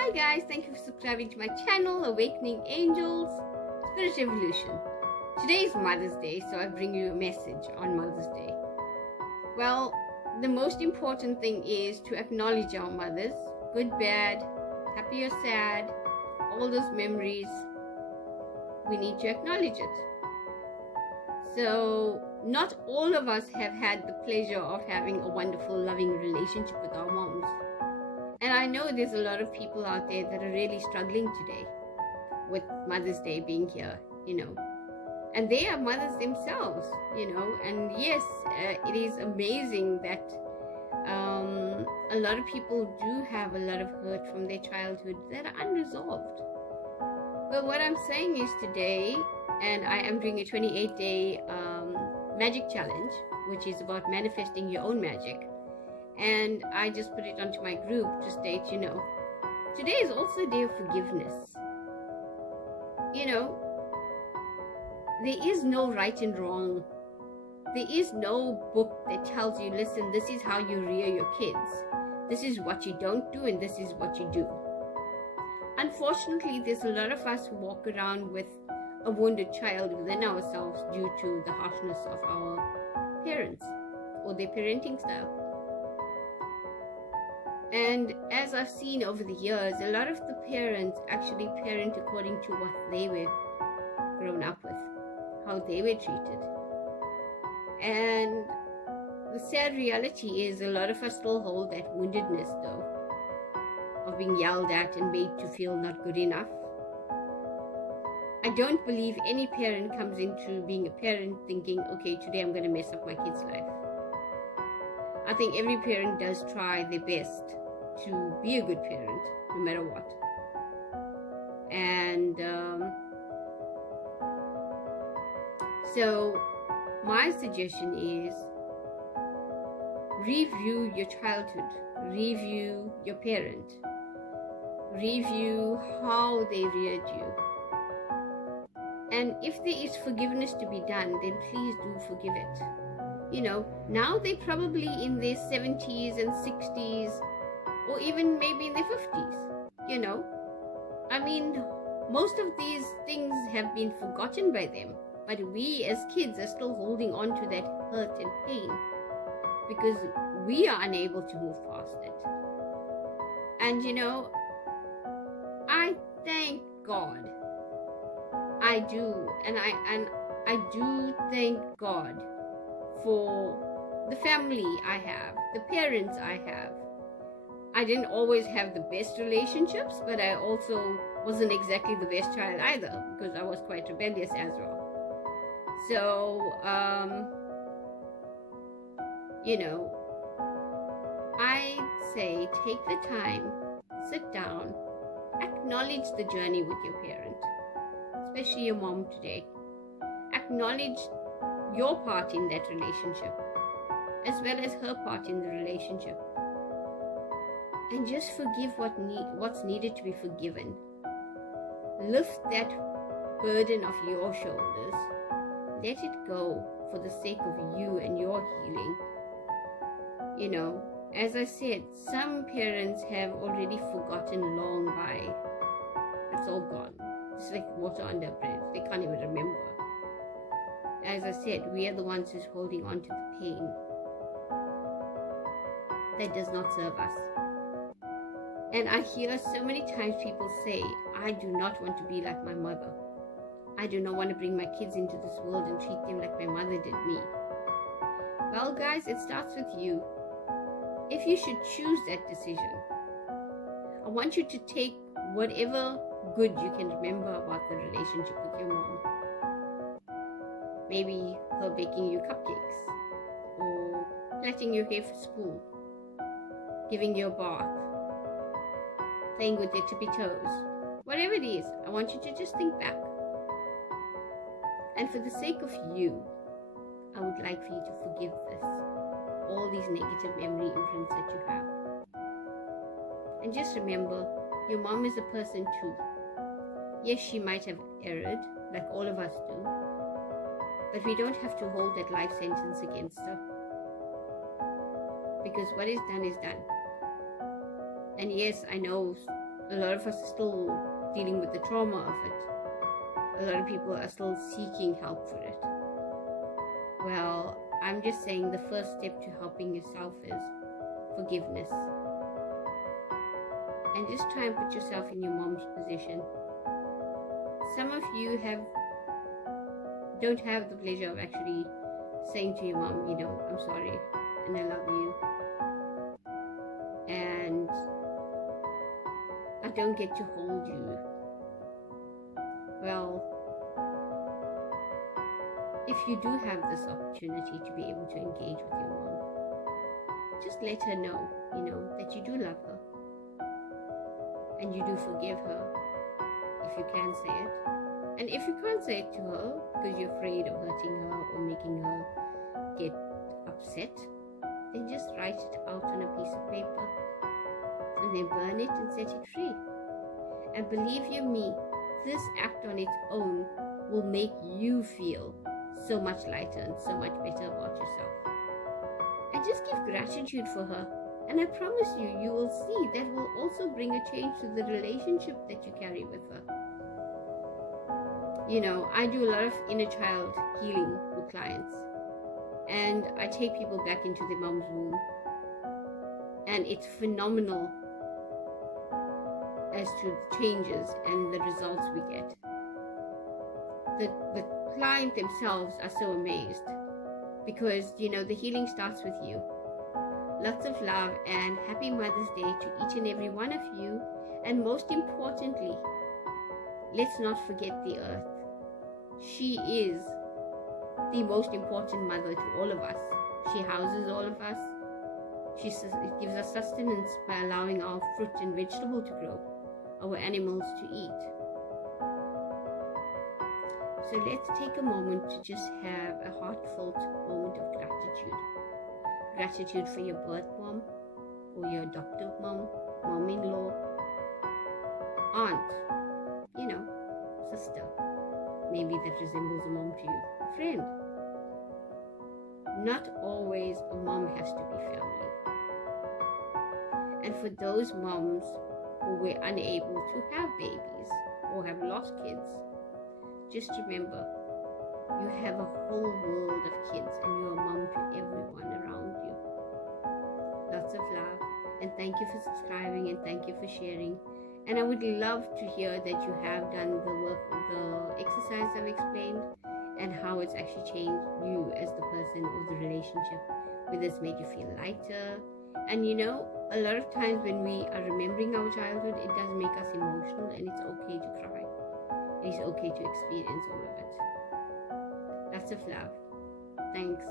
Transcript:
Hi guys, thank you for subscribing to my channel, Awakening Angels, Spirit Evolution. Today is Mother's Day, so I bring you a message on Mother's Day. Well, the most important thing is to acknowledge our mothers, good, bad, happy or sad, all those memories, we need to acknowledge it. So, not all of us have had the pleasure of having a wonderful, loving relationship with our moms. And I know there's a lot of people out there that are really struggling today with Mother's Day being here, and they are mothers themselves, and yes, it is amazing that a lot of people do have a lot of hurt from their childhood that are unresolved. But what I'm saying is today, and I am doing a 28-day magic challenge, which is about manifesting your own magic. And I just put it onto my group to state, today is also a day of forgiveness. There is no right and wrong. There is no book that tells you, listen, this is how you rear your kids. This is what you don't do and this is what you do. Unfortunately, there's a lot of us who walk around with a wounded child within ourselves due to the harshness of our parents or their parenting style. And as I've seen over the years, a lot of the parents actually parent according to what they were grown up with, how they were treated. And the sad reality is a lot of us still hold that woundedness though, of being yelled at and made to feel not good enough. I don't believe any parent comes into being a parent thinking, okay, today I'm going to mess up my kid's life. I think every parent does try their best to be a good parent, no matter what. And so my suggestion is review your childhood, review your parent, review how they reared you. And if there is forgiveness to be done, then please do forgive it. Now they're probably in their 70s and 60s, or even maybe in their 50s, I mean, most of these things have been forgotten by them, but we as kids are still holding on to that hurt and pain because we are unable to move past it. And I thank God. I do, and I do thank God for the family I have, the parents I have. I didn't always have the best relationships, but I also wasn't exactly the best child either, because I was quite rebellious as well. So, I say take the time, sit down, acknowledge the journey with your parent, especially your mom today. Acknowledge your part in that relationship, as well as her part in the relationship. And just forgive what's needed to be forgiven. Lift that burden off your shoulders. Let it go for the sake of you and your healing. As I said, some parents have already forgotten long by. It's all gone. It's like water under a bridge. They can't even remember. As I said, we are the ones who's holding on to the pain that does not serve us. And I hear so many times people say, I do not want to be like my mother. I do not want to bring my kids into this world and treat them like my mother did me. Well, guys, it starts with you. If you should choose that decision, I want you to take whatever good you can remember about the relationship with your mom. Maybe her baking you cupcakes, or plaiting your hair for school, giving you a bath, playing with your tippy toes. Whatever it is, I want you to just think back. And for the sake of you, I would like for you to forgive this, all these negative memory imprints that you have. And just remember, your mom is a person too. Yes, she might have erred, like all of us do, but we don't have to hold that life sentence against her. Because what is done is done. And yes, I know A lot of us are still dealing with the trauma of it. A lot of people are still seeking help for it. Well, I'm just saying the first step to helping yourself is forgiveness. And just try and put yourself in your mom's position. Some of you don't have the pleasure of actually saying to your mom, I'm sorry and I love you. And I don't get to hold you. Well, if you do have this opportunity to be able to engage with your mom, just let her know, that you do love her. And you do forgive her, if you can say it. And if you can't say it to her because you're afraid of hurting her or making her get upset, then just write it out on a piece of paper and then burn it and set it free. And believe you me, this act on its own will make you feel so much lighter and so much better about yourself. And just give gratitude for her. And I promise you, you will see that will also bring a change to the relationship that you carry with her. I do a lot of inner child healing with clients. And I take people back into their mom's womb. And it's phenomenal as to the changes and the results we get. The client themselves are so amazed because, the healing starts with you. Lots of love and happy Mother's Day to each and every one of you. And most importantly, let's not forget the earth. She is the most important mother to all of us. She houses all of us. She gives us sustenance by allowing our fruit and vegetable to grow, our animals to eat. So let's take a moment to just have a heartfelt moment of gratitude. Gratitude for your birth mom, or your adoptive mom, mom-in-law, aunt, sister, maybe that resembles a mom to you, a friend. Not always a mom has to be family. And for those moms who were unable to have babies or have lost kids, just remember, you have a whole world of kids and you're a mom to everyone around you. Lots of love, and thank you for subscribing and thank you for sharing. And I would love to hear that you have done the work, the exercise I've explained, and how it's actually changed you as the person or the relationship, whether it's made you feel lighter. And a lot of times when we are remembering our childhood, it does make us emotional, and it's okay to cry. It is okay to experience all of it. Lots of love. Thanks.